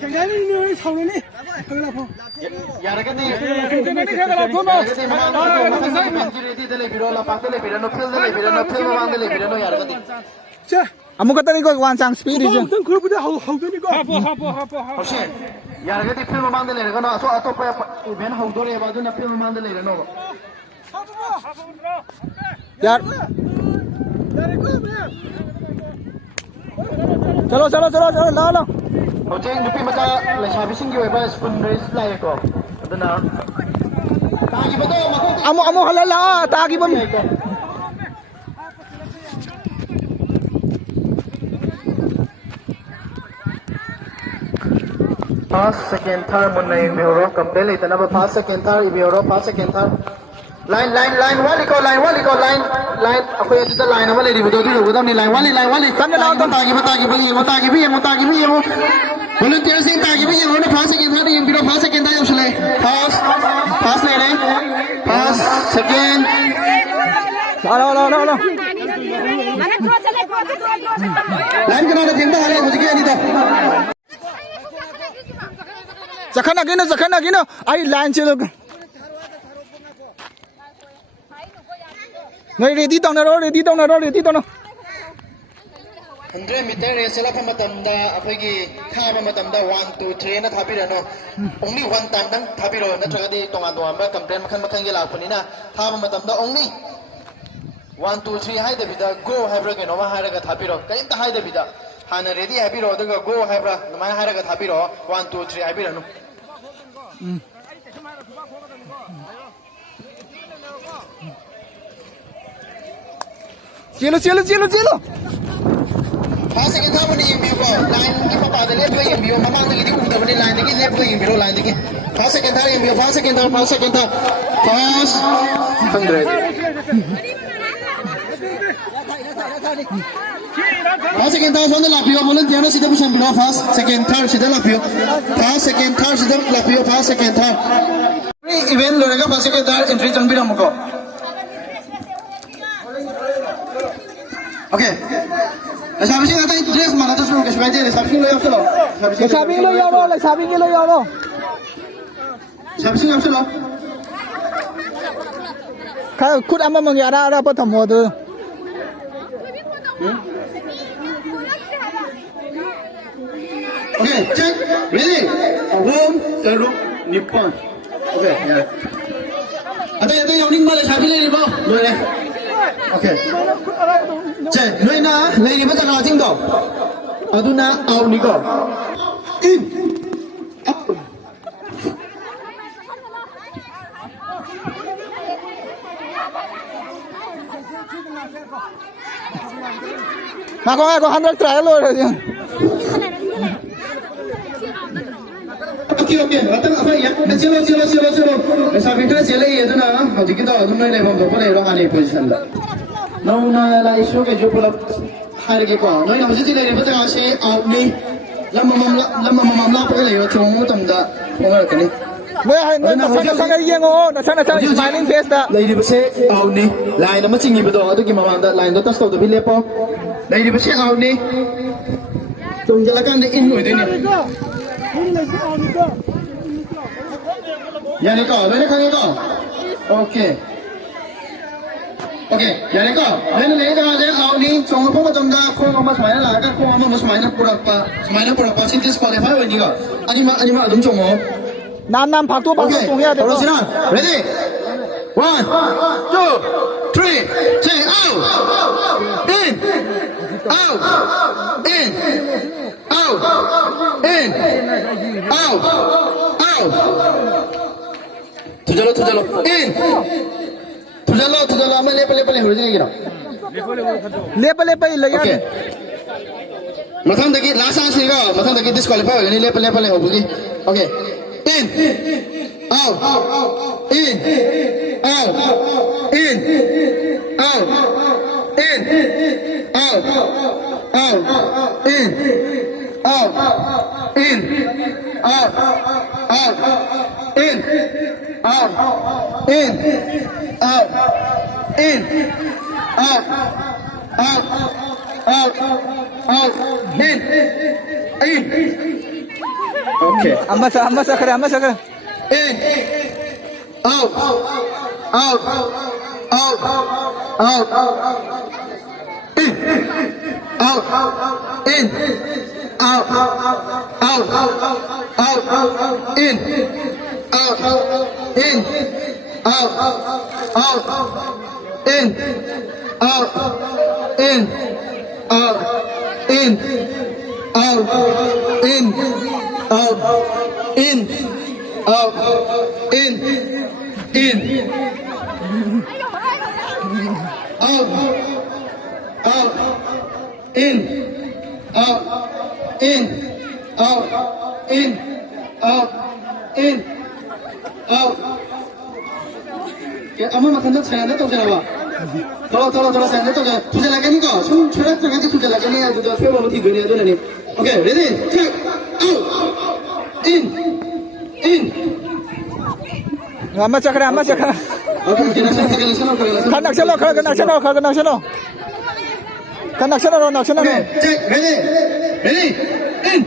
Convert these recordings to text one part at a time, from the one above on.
생각이 사오니 그러고 야라가니 생각이 뭐 벤지레디들레 비로라 파텔레 비로노 필레 비로노 필마만델레 비로노 야라가니 자 아무것도 이거 완상 스피드죠. 어떤 그거보다 하우더니까 혹시 야라가니 필마만델레 가나 아토파 이벤 하우도레 바두나 필마만델레 노 यार चलो चलो चलो चलो लाओ लाओ Hojeng dupi mata lesabisingi weba spoon race lai ko aduna tagi bato mako amo halala tagi bam pass second third munai bihoro compel itana ba pass second third bihoro pass second third line wali ko line akoy adita line ama ledi bodo du bodam ni line wali Tanda lao to. tagi bi volunteer sing tagi bi mo na pass second third biro pass second third usle pass le pass second लाओ लाओ लाओ लाओ line kana da jengda hale hojige ani da जखन गिनो आई line से लोग नहीं ready तो ना 100 meter race la pamatamda aphagi khaba matamda 1 2 3 na thabirano only one time dang thabiro natraga di tonga ba complaint makhan ge lakpani na thaba matamda only 1 2 3 hai da go habra ge no ma haraga thabiro kaim ta hai da hana ready habiro daga go habra no ma haraga thabiro 1 2 3 habirano चलो Pasa kita pun ni biu line kita pada lihat tu yang biu mana lagi di udah benda line lagi lihat tu yang biu line lagi pasa kita yang biu pasa kita pass 100 pasa kita sana lah biu boleh jangan sida bisa biu pass second third sida lah biu pass second third sida lah biu pass second third ini event lo mereka pasa kita entry jang biu muka okay Sabi sing ata dress mana tu suruh kesukaan je. Sabi sing lo yang selo. साबिंग लो यारो Sabi sing yang selo. खुद अम्मा मंग्यारा आरा पर थमो दो Okay, check. Ready? Home, seru, Nippon. Okay, ya. Ada yang ning malah sabi le ni bo. Boleh. Okay. Check. Noi na, le ni macam nak jing do. Aduna au ni ko. In. Up. Mako 100 try lo Okay. Atang apa ya? Silo. Sabi tu sila ye tu na. Jadi kita adun noi le bom do pole orang ani position la. Nau na la isu ke jo pula hari ke ko. Noi na mesti le betul kasi out ni. Lama mamla pole le yo chong tam da. Pongal kini. 왜 나상 이행어 나상 스마일링 페이스다 Lady bese out ni. Line na macing ibu do. Adu ki mamanda line do tas to do bile po. Lady bese out ni. Tung jalakan de in noi de ni. Yani ko, dene kani ko. Okay. Yani ko. Dene le da je out ni chong ko jong da ko ma smai la ka ko ma smai na pura pa sin disqualify wen ni ko. Ani ma dum chong mo. नाम भागतो 동해야 돼 Ready? 1 2 3 say out. In. Out. In. Out. In. Out. Out. Tujalo. In. Tujalo. Ama lepe ho jayega. लेप ले यार Okay. Mathang dagi last chance ni ko. Mathang dagi disqualify ho gani lepe ho bugi. Okay. In. Out. In. Out. In. Out. In. Out. Out. In. Out. In. Out. Out. In. Out. In. Out. In. Out. Out. Out. out, in. Okay. Amma sa kare. In, out, out, out, in, out, in, out, in, Ama makan saya dah tahu siapa. Tolong saya dah tahu. Tujuh lagi ni kau. Cuma tergantung tujuh lagi ni. Tujuh saya mau tiga ni ada ni. Okay, ready? Check. Out. In. Amma sa kare. Okay, kena sana. Kanak sana. Okay, check. Ready? In.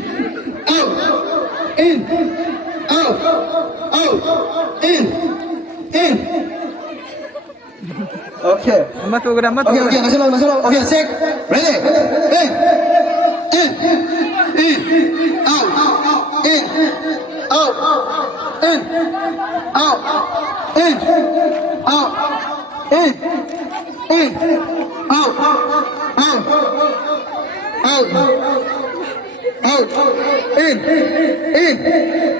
Out. In. Out. In. Okay. Amma tu. Okay, nasional. Okay, check. Ready? In. Out. In. Out. In. Out. In. Out. In. Out.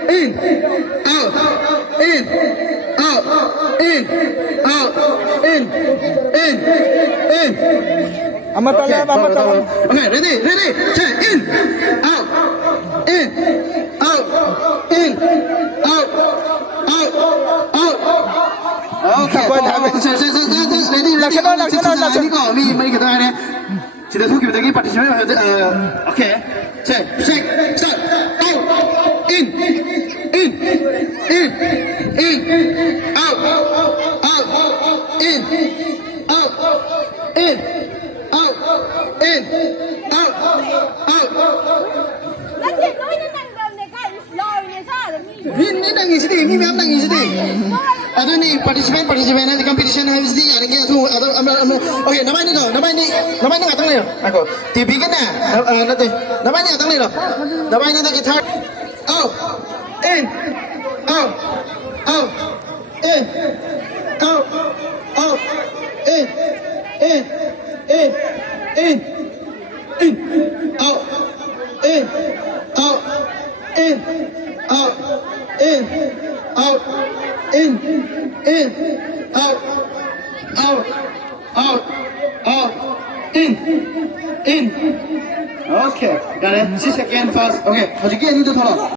In. Amma tala. Okay, ready? Check. In. Out. In. Out. In. Out. Okay. Ready? Laksana. Mari kita ni. Sudah tu kita lagi participate. Okay. Check. Start. Out. In. Out. In. Out. Ini nangis sedih, ini memang nangis sedih. Ada ni participant ada competition harus di ada yang tu ada okay nama ni ngatang ni aku TV kan nanti nama ni ngatang ni nama ni tu kita out in out in out in out in out in. Okay, got it. 6 seconds fast. Okay, 我就给你的头了。